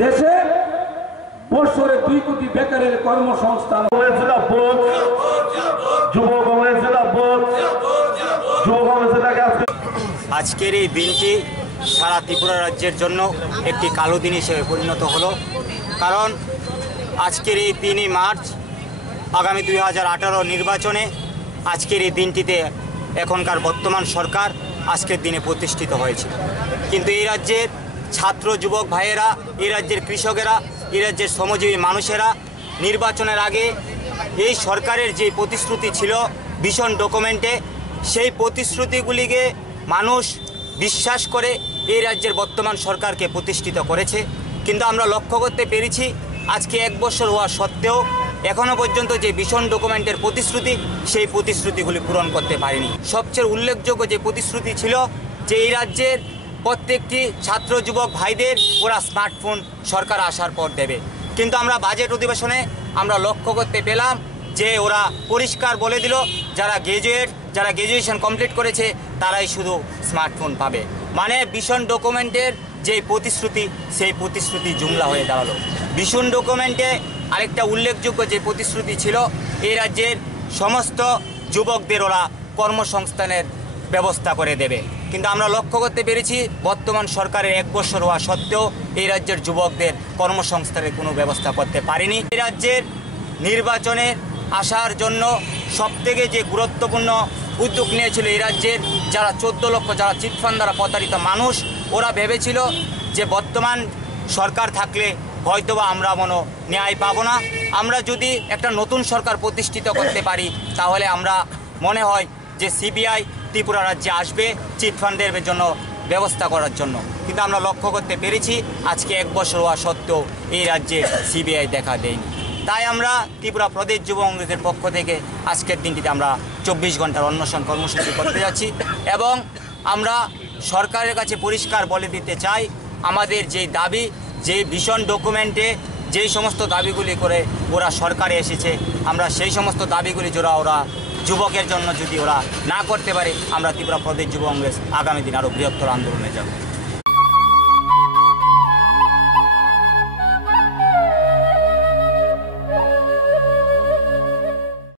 দেশে বছরে 2 কোটি বেকারের কর্মসংস্থান। আজকের এই দিনটি সারা ত্রিপুরা রাজ্যের জন্য একটি কালো দিন হিসেবে পরিণত হলো, কারণ আজকের এই 3 মার্চ আগামী 2018 নির্বাচনে আজকের এই দিনটিতে এখনকার বর্তমান সরকার আজকের দিনে প্রতিষ্ঠিত হয়েছে। কিন্তু এই রাজ্যের ছাত্র যুবক ভাইয়েরা, এই রাজ্যের কৃষকেরা, এই রাজ্যের শ্রমজীবী মানুষেরা নির্বাচনের আগে এই সরকারের যে প্রতিশ্রুতি ছিল ভিশন ডকুমেন্টে, সেই প্রতিশ্রুতিগুলিকে মানুষ বিশ্বাস করে এই রাজ্যের বর্তমান সরকারকে প্রতিষ্ঠিত করেছে। কিন্তু আমরা লক্ষ্য করতে পেরেছি আজকে 1 বছর হওয়া সত্ত্বেও এখনও পর্যন্ত যে ভিশন ডকুমেন্টের প্রতিশ্রুতি, সেই প্রতিশ্রুতিগুলি পূরণ করতে পারেনি। সবচেয়ে উল্লেখযোগ্য যে প্রতিশ্রুতি ছিল যে এই রাজ্যের প্রত্যেকটি ছাত্র যুবক ভাইদের ওরা স্মার্টফোন সরকার আসার পর দেবে, কিন্তু আমরা বাজেট অধিবেশনে আমরা লক্ষ্য করতে পেলাম যে ওরা পরিষ্কার বলে দিল যারা গ্র্যাজুয়েশন কমপ্লিট করেছে তারাই শুধু স্মার্টফোন পাবে। মানে ভিশন ডকুমেন্টের যে প্রতিশ্রুতি, সেই প্রতিশ্রুতি জুমলা হয়ে দাঁড়ালো। ভিশন ডকুমেন্টে আরেকটা উল্লেখযোগ্য যে প্রতিশ্রুতি ছিল এই রাজ্যের সমস্ত যুবকদের ওরা কর্মসংস্থানের ব্যবস্থা করে দেবে, কিন্তু আমরা লক্ষ্য করতে পেরেছি বর্তমান সরকারের 1 বছর হওয়া সত্ত্বেও এই রাজ্যের যুবকদের কর্মসংস্থানের কোনো ব্যবস্থা করতে পারেনি। এই রাজ্যের নির্বাচনে আসার জন্য সবথেকে যে গুরুত্বপূর্ণ উদ্যোগ নিয়েছিল এই রাজ্যের যারা 14 লক্ষ যারা চিটফান্ড দ্বারা প্রতারিত মানুষ, ওরা ভেবেছিল যে বর্তমান সরকার থাকলে হয়তোবা আমরা ন্যায় পাবো না, আমরা যদি একটা নতুন সরকার প্রতিষ্ঠিত করতে পারি তাহলে আমরা মনে হয় যে সিবিআই ত্রিপুরা রাজ্যে আসবে চিটফান্ডের জন্য ব্যবস্থা করার জন্য। কিন্তু আমরা লক্ষ্য করতে পেরেছি আজকে 1 বছর হওয়া সত্ত্বেও এই রাজ্যে সিবিআই দেখা দেয়নি। তাই আমরা ত্রিপুরা প্রদেশ যুব কংগ্রেসের পক্ষ থেকে আজকের দিনটিতে আমরা 24 ঘন্টার অনশন কর্মসূচি করতে যাচ্ছি এবং আমরা সরকারের কাছে পরিষ্কার বলে দিতে চাই আমাদের যেই দাবি, যে ভিশন ডকুমেন্টে যেই সমস্ত দাবিগুলি করে ওরা সরকারে এসেছে, আমরা সেই সমস্ত দাবিগুলি ওরা যুবকের জন্য যদি ওরা না করতে পারে, আমরা ত্রিপুরা প্রদেশ যুব কংগ্রেস আগামী দিন আরও বৃহত্তর আন্দোলনে যাব।